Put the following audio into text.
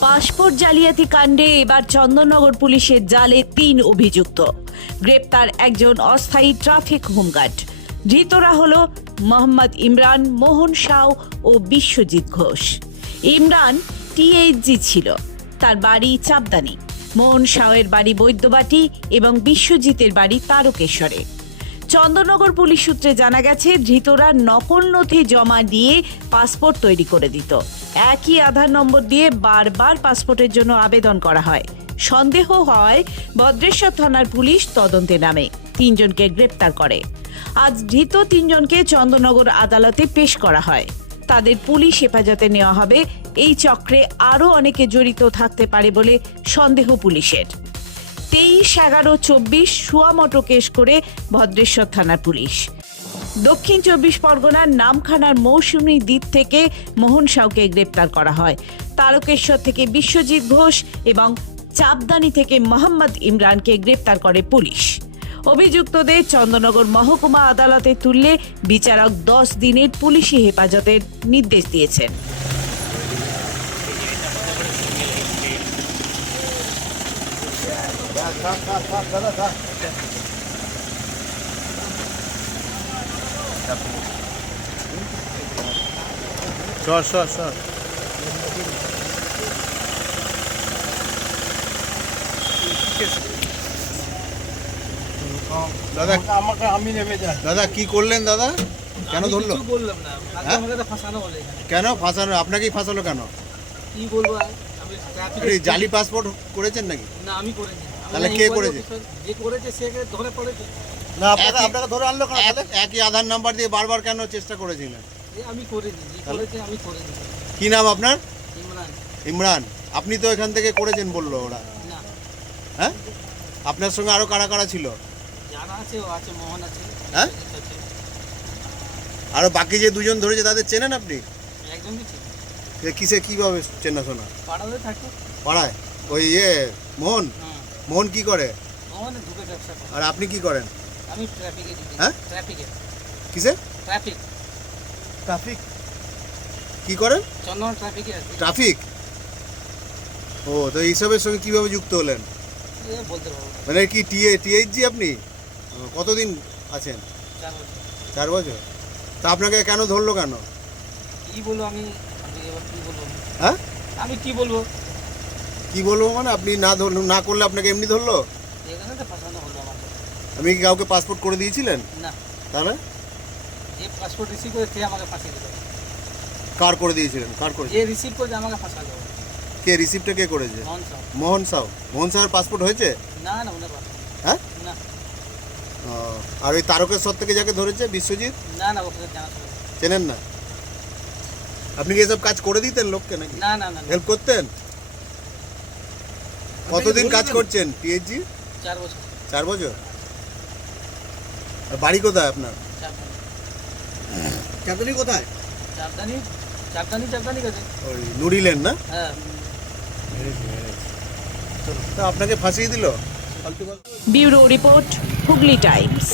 Passport জালিয়াতি কাণ্ডে এবার চন্দননগর পুলিশের জালে তিন অভিযুক্ত। গ্রেপ্তার একজন অস্থায়ী ট্রাফিক হোমগার্ড। ধৃতরা হল মোহাম্মদ ইমরান, মোহন সাউ ও বিশ্বজিৎ ঘোষ। ইমরান টিএইচজি ছিল। তার বাড়ি চাপদানি। মোহন সাউয়ের বাড়ি বৈদ্যবাটি এবং বিশ্বজিতের বাড়ি তারকেশ্বরে। চন্দননগর পুলিশ সূত্রে জানা গেছে, ধৃতরা নকল নথি জমা দিয়ে পাসপোর্ট তৈরি করে দিত। একই আধার নম্বর দিয়ে বারবার পাসপোর্টের জন্য আবেদন করা হয়। সন্দেহ হয় ভদ্রেশ্বর থানার পুলিশ তদন্তে নামে, তিনজনকে গ্রেপ্তার করে। আজ ধৃত তিনজনকে চন্দননগর আদালতে পেশ করা হয়। তাদের পুলিশ হেফাজতে নেওয়া হবে। এই চক্রে আরও অনেকে জড়িত থাকতে পারে বলে সন্দেহ পুলিশের। তেইশ এগারো চব্বিশ সুয়ামটো কেস করে ভদ্রেশ্বর থানার পুলিশ। দক্ষিণ চব্বিশ পরগনার নামখানার মৌসুমী দ্বীপ থেকে মোহন সাউকে গ্রেপ্তার করা হয়। তারকেশ্বর থেকে বিশ্বজিৎ ঘোষ এবং চাপদানি থেকে মোহাম্মদ ইমরানকে গ্রেপ্তার করে পুলিশ। অভিযুক্তদের চন্দ্রনগর মহকুমা আদালতে তুললে বিচারক দশ দিনের পুলিশি হেফাজতের নির্দেশ দিয়েছেন। সর সর সর দাদা আমাকে আমি নেমে যাই দাদা কি করলেন দাদা? কেন ধরলো? বললাম না। হ্যাঁ? ফাঁসানো কেন ফাঁসানো? আপনাকেই ফাঁসালো কেন? কি বলব জালি পাসপোর্ট করেছেন নাকি? না আমি আমি তাহলে কে inquiry করেছে? যে করেছে সে ধরে পড়েছে? না আপনাকে আপনাকে ধরে আনলো কেন একই আধার নাম্বার দিয়ে বারবার কেন চেষ্টা করেছিলেন? আমি যে করেছে আমি কি নাম আপনার? ইমরান। ইমরান। আপনি তো এখান থেকে করেছেন বলল ওরা। হ্যাঁ? আপনার সঙ্গে আরও কারা কারা ছিল? যারা আছে ও আছে মোহন আছে। হ্যাঁ? আরও বাকি যে দুজন ধরেছে তাদের চেনেন আপনি? একজনই যে কিসে কীভাবে চেনাশোনা পাড়াতে থাকতো পাড়ায়? ওই ইয়ে মোহন? হুম মোহন কি করে? আর আপনি কি করেন? আমি ট্রাফিকে হ্যাঁ? ট্রাফিকে কিসে? Traffic traffic. কি করেন? চন্দন ট্রাফিকে আছে। ট্রাফিক? ও তো এইসবের সঙ্গে কীভাবে যুক্ত হলেন? এ বলতে পারব না, মানে কি টিএ টিএইচজি আপনি? কতদিন আছেন? চার বছর। তা আপনাকে কেন ধরলো কেন? কি বলব আমি? হ্যাঁ? আমি কি বলব? কি বলব মানে? আপনি না ধরলেন না করলে আপনাকে এমনি ধরলো? আপনি কি কাউকে পাসপোর্ট করে দিয়েছিলেন? না। তাহলে? যে পাসপোর্ট রিসিভ করে সে আমাকে ফাঁসিয়ে দিল। কার করে দিয়েছিলেন? কার করে? যে রিসিভ করে আমাকে ফাঁসালো কে রিসিপ্টটা কে করেছে? মোহন সাউ। মোহন সাহের পাসপোর্ট হয়েছে? না না পারো হ্যাঁ? না। আর ওই তারকেশ্বর থেকে যাকে ধরেছে বিশ্বজিৎ? না না ওকে জানা চেনেন না? আপনি কি এসব কাজ করে দিতেন লোককে নাকি? না না না না। হেল্প করতেন? কতদিন কাজ করছেন পিএইচজি চার বছর। চার বছর? আর বাড়ি কোথায় আপনার? চাঁদনি কোথায়? চাঁদনি চাঁদনি চাঁদনি কাছে। ওই নুরিলেন না? হ্যাঁ। তা আপনাকে ফাঁসিয়ে দিল? কথা। Bureau report Hooghly Times.